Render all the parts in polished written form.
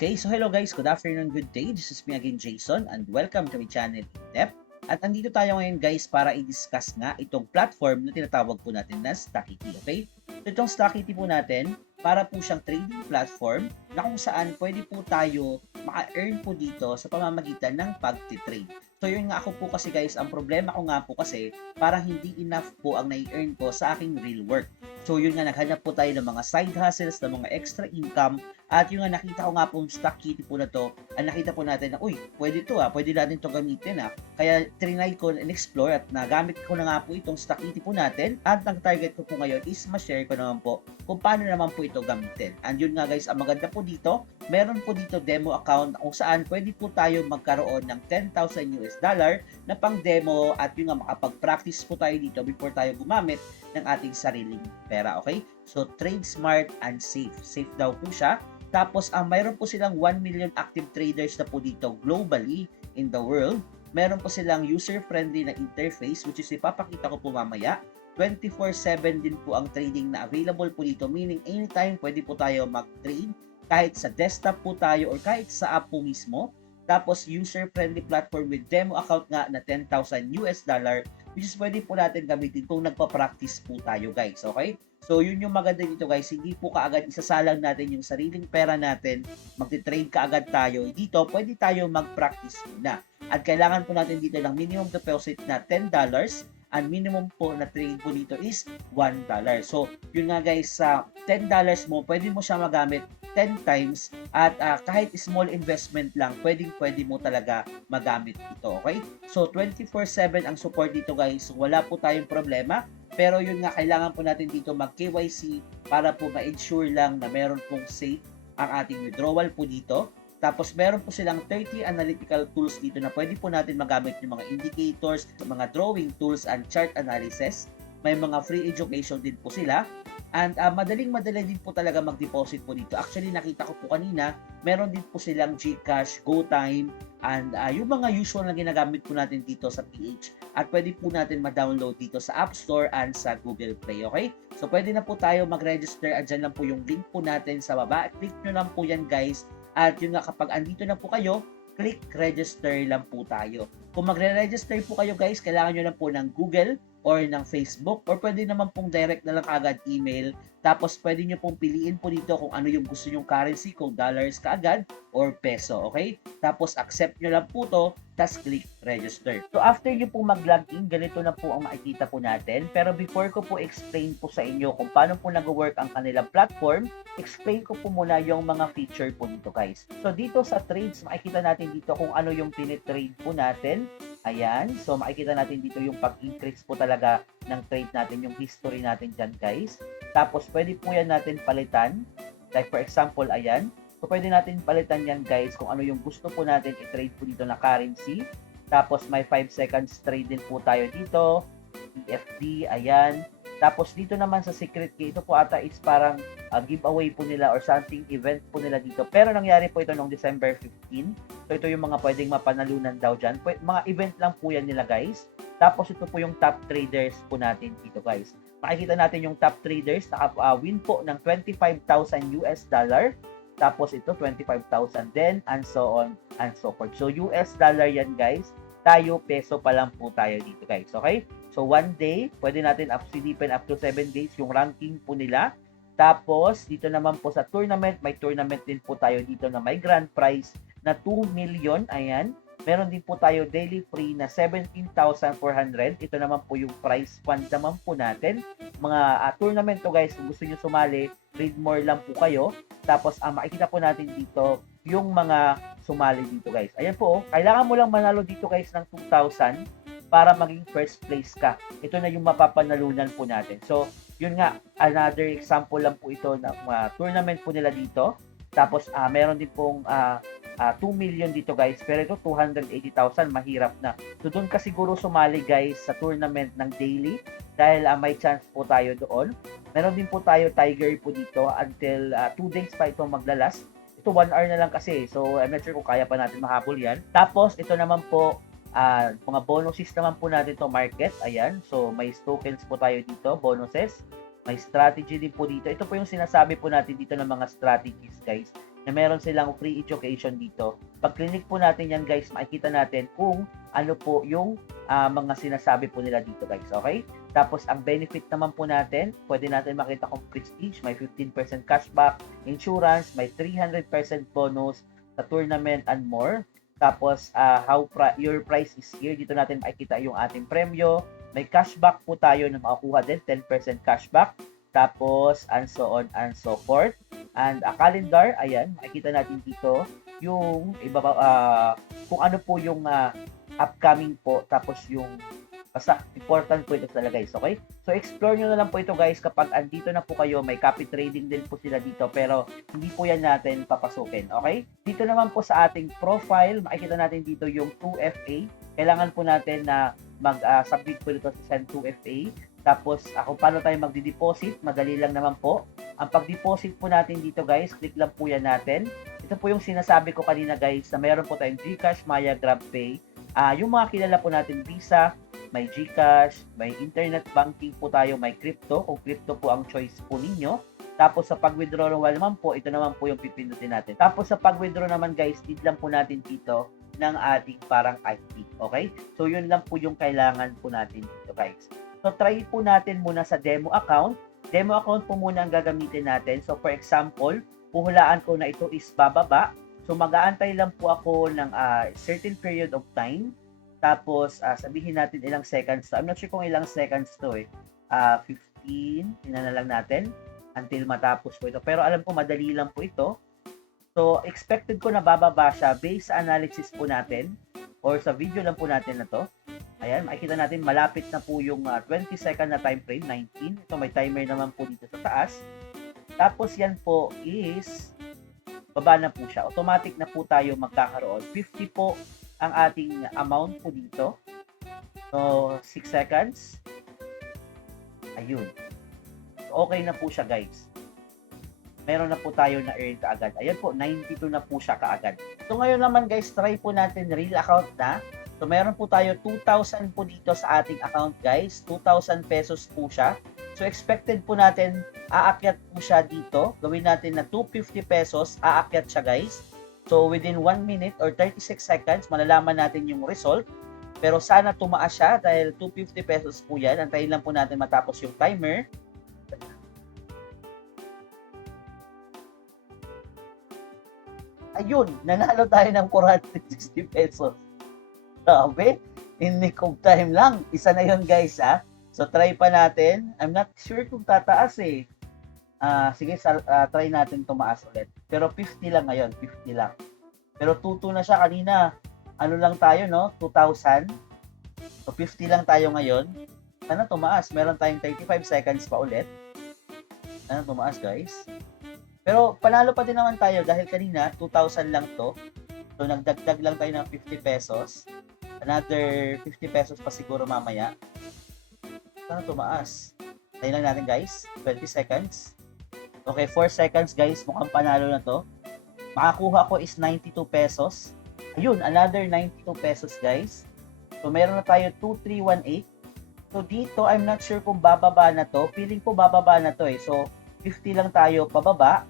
Okay, so hello guys, good afternoon, good day. This is me again, Jason, and welcome to my channel, Indep. At andito tayo ngayon guys para i-discuss nga itong platform na tinatawag po natin na Stockity, okay? So itong Stockity po natin, para po siyang trading platform na kung saan pwede po tayo maka-earn po dito sa pamamagitan ng pag-trade. So yun nga ako po kasi guys, ang problema ko nga po kasi parang hindi enough po ang nai-earn ko sa aking real work. So yun nga, naghanap po tayo ng mga side hustles, ng mga extra income, at yung nga nakita ko nga pong Stockity po na to, nakita po natin na, uy, pwede to pwede natin to gamitin Kaya trinay ko and explore at nagamit ko na nga po itong Stockity po natin, at ang target ko po ngayon is ma-share ko naman po kung paano naman po ito gamitin. And yun nga guys, ang maganda po dito, meron po dito demo account kung saan pwede po tayo magkaroon ng $10,000 na pang demo, at yun nga makapag-practice po tayo dito before tayo gumamit ng ating sariling pera, okay? So trade smart and safe. Safe daw po siya. Tapos mayroon po silang 1 million active traders na po dito globally in the world. Meron po silang user-friendly na interface, which is ipapakita ko po mamaya. 24/7 din po ang trading na available po dito, meaning anytime pwede po tayo mag-trade kahit sa desktop po tayo or kahit sa app po mismo. Tapos user-friendly platform with demo account nga na $10,000, which is pwede po natin gamitin kung nagpa-practice po tayo guys, okay? So yun yung maganda dito guys, hindi po kaagad isasalang natin yung sariling pera natin, magti-trade kaagad tayo. Dito pwede tayo mag-practice muna. At kailangan po natin dito ng minimum deposit na $10, and minimum po na trade po dito is $1. So yun nga guys, sa $10 mo, pwede mo siya magamit 10 times, at kahit small investment lang, pwede mo talaga magamit ito, okay? So 24/7 ang support dito guys, wala po tayong problema. Pero yun nga, kailangan po natin dito mag KYC para po ma-ensure lang na meron pong safe ang ating withdrawal po dito. Tapos meron po silang 30 analytical tools dito na pwede po natin magamit yung mga indicators, mga drawing tools and chart analysis. May mga free education din po sila. And madaling-madali din po talaga mag-deposit po dito. Actually, nakita ko po kanina, meron din po silang GCash, GoTime, and yung mga usual na ginagamit po natin dito sa PH. At pwede po natin ma-download dito sa App Store and sa Google Play, okay? So pwede na po tayo mag-register, at dyan lang po yung link po natin sa baba. Click nyo lang po yan guys. At yun nga, kapag andito na po kayo, click register lang po tayo. Kung magre-register po kayo guys, kailangan nyo lang po ng Google or ng Facebook, or pwede naman pong direct na lang agad email. Tapos pwede nyo pong piliin po dito kung ano yung gusto nyong currency, kung dollars kaagad or peso, okay? Tapos accept nyo lang po to, tapos click register. So after nyo pong mag-login, ganito na po ang makikita po natin. Pero before ko po explain po sa inyo kung paano po nag-work ang kanilang platform, explain ko po muna yung mga feature po dito guys. So dito sa trades, makikita natin dito kung ano yung tinitrade po natin. Ayan, so makikita natin dito yung pag-increase po talaga ng trade natin, yung history natin dyan guys. Tapos pwede po yan natin palitan, like for example, ayan. So pwede natin palitan yan guys kung ano yung gusto po natin i-trade po dito na currency. Tapos may 5 seconds trade din po tayo dito, EFD, ayan. Tapos dito naman sa secret key, ito po ata is parang giveaway po nila or something event po nila dito. Pero nangyari po ito noong December 15. So ito yung mga pwedeng mapanalunan daw dyan. Mga event lang po yan nila guys. Tapos ito po yung top traders po natin dito guys. Makikita natin yung top traders naka-win po ng $25,000. Tapos ito 25,000 din, and so on and so forth. So US dollar yan guys. Tayo peso pa lang po tayo dito guys. Okay? So, 1 day, pwede natin silipin up to 7 days yung ranking po nila. Tapos, dito naman po sa tournament, may tournament din po tayo dito na may grand prize na 2 million. Ayan. Meron din po tayo daily free na 17,400. Ito naman po yung prize fund naman po natin. Mga tournament to guys, kung gusto nyo sumali, read more lang po kayo. Tapos, makikita po natin dito yung mga sumali dito guys. Ayan po, kailangan mo lang manalo dito guys ng 2,000 para maging first place ka. Ito na yung mapapanalunan po natin. So, yun nga, another example lang po ito ng tournament po nila dito. Tapos, meron din pong 2 million dito guys. Pero ito, 280,000, mahirap na. So, doon ka siguro sumali guys sa tournament ng daily dahil may chance po tayo doon. Meron din po tayo Tiger po dito until 2 days pa ito maglalas. Ito 1 hour na lang kasi. So, I'm not sure kung kaya pa natin mahabol yan. Tapos, ito naman po, mga bonuses naman po natin to market. Ayan. So, may tokens po tayo dito, bonuses. May strategy din po dito. Ito po yung sinasabi po natin dito ng mga strategies, guys. na meron silang free education dito. Pag clinic po natin yan guys, makikita natin kung ano po yung mga sinasabi po nila dito guys, okay? Tapos ang benefit naman po natin, pwede natin makita kung prestige, may 15% cashback, insurance, may 300% bonus sa tournament and more. Tapos your price is here, dito natin makikita yung ating premyo. May cashback po tayo na makukuha din, 10% cashback. Tapos and so on and so forth. And a calendar, ayan, makikita natin dito yung iba kung ano po yung upcoming po, tapos yung basta important po ito talaga guys, okay? So explore nyo na lang po ito guys kapag andito na po kayo, may copy trading din po sila dito pero hindi po yan natin papasukin, okay? Dito naman po sa ating profile, makikita natin dito yung 2FA. Kailangan po natin na mag-submit po dito sa Send 2FA. Tapos kung paano tayo magdi-deposit, madali lang naman po. Ang pag-deposit po natin dito guys, click lang po yan natin. Ito po yung sinasabi ko kanina guys na meron po tayong GCash, Maya, GrabPay. Yung mga kilala po natin, Visa, may GCash, may internet banking po tayo, may crypto, kung crypto po ang choice po ninyo. Tapos sa pag-withdraw naman po, ito naman po yung pipindutin natin. Tapos sa pag-withdraw naman guys, need lang po natin dito ng ating parang ID, okay? So yun lang po yung kailangan po natin dito guys. So try po natin muna sa demo account. Demo account po muna ang gagamitin natin. So for example, puhulaan ko na ito is bababa. So mag-aantay lang po ako ng certain period of time. Tapos sabihin natin ilang seconds to. I'm not sure kung ilang seconds to eh. 15, tingnan na lang natin until matapos po ito. Pero alam ko madali lang po ito. So expected ko na bababa siya based sa analysis po natin or sa video lang po natin na to. Ayan, makikita natin malapit na po yung 20 second na time frame, 19. Ito may timer naman po dito sa taas. Tapos yan po is baba na po siya. Automatic na po tayo magkakaroon. 50 po ang ating amount po dito. So 6 seconds. Ayun. So, okay na po siya guys. Meron na po tayo na earn kaagad. Ayan po, 92 na po siya kaagad. So ngayon naman guys, try po natin real account na. So meron po tayo 2,000 po dito sa ating account guys. 2,000 pesos po siya. So expected po natin, aakyat po siya dito. Gawin natin na 250 pesos, aakyat siya guys. So within 1 minute or 36 seconds, malalaman natin yung result. Pero sana tumaas siya dahil 250 pesos po yan. Antayin lang po natin matapos yung timer. Ayun, nanalo tayo ng 460 pesos. Grabe, in nick of time lang. Isa na yun guys ha. So try pa natin. I'm not sure kung tataas eh. Sige, try natin tumaas ulit. Pero 50 lang ngayon, 50 lang. Pero 2-2 na siya kanina. Ano lang tayo no? 2,000. So 50 lang tayo ngayon. Sana tumaas. Meron tayong 35 seconds pa ulit. Sana tumaas guys. Pero panalo pa din naman tayo dahil kanina 2,000 lang to. So nagdagdag lang tayo ng 50 pesos. Another 50 pesos pa siguro mamaya. Sana tumaas. Tayo lang natin guys. 20 seconds. Okay, 4 seconds guys. Mukhang panalo na to. Makakuha ko is 92 pesos. Ayun, another 92 pesos guys. So meron na tayo 2,318. So dito, I'm not sure kung bababa na to. Feeling ko bababa na to eh. So 50 lang tayo pababa.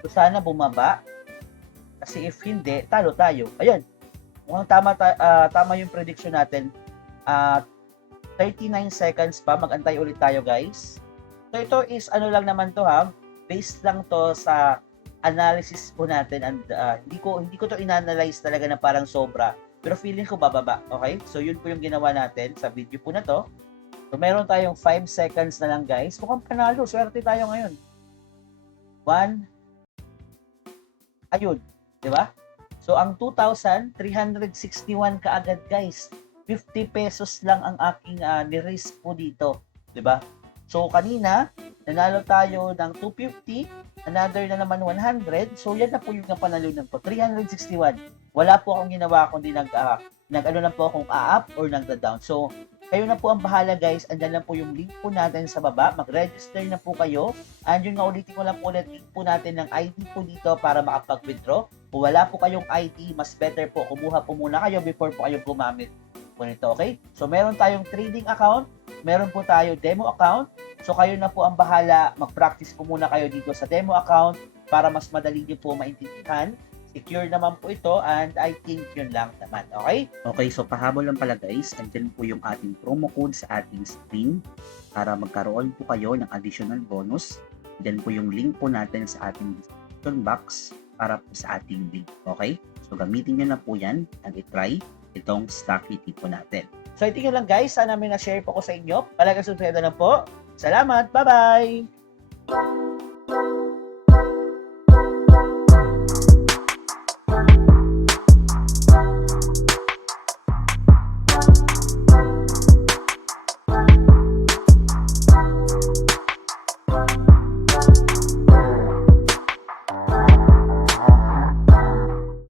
So sana bumaba. Kasi if hindi, talo tayo. Ayun. Mukhang tama yung prediction natin. 39 seconds pa. Mag-antay ulit tayo guys. So ito is ano lang naman to ha. Based lang to sa analysis po natin and hindi ko to inanalyze talaga na parang sobra. Pero feeling ko bababa. Okay? So yun po yung ginawa natin sa video po na to. So meron tayong 5 seconds na lang guys. Mukhang panalo. Swerte tayo ngayon. 1. Ayun. Diba? So ang 2,361 kaagad guys. 50 pesos lang ang aking ni-raise po dito. Diba? So kanina, nanalo tayo ng 250. Another na naman 100. So yan na po yung napanalunan ko. 361. Wala po akong ginawa kundi nag-ano lang po akong up or nagda-down. So kayo na po ang bahala guys. Andyan lang po yung link po natin sa baba. Mag-register na po kayo. And yun nga ulitin ko lang po ulit, link po natin ng ID po dito para makapag-withdraw. Kung wala po kayong ID, mas better po kumuha po muna kayo before po kayo gumamit po nito. Okay? So meron tayong trading account. Meron po tayo demo account. So kayo na po ang bahala, mag-practice po muna kayo dito sa demo account para mas madali niyo po maintindihan. Secure naman po ito and I think yun lang naman, okay? Okay, so pahabol lang pala guys, andyan po yung ating promo code sa ating screen para magkaroon po kayo ng additional bonus. Then po yung link po natin sa ating description box para po sa ating link, okay? So gamitin nyo na po yan and i-try itong Stockity po natin. So ito yun lang guys, sana may na-share po ko sa inyo. Palagang subscribe na lang po. Salamat, bye-bye!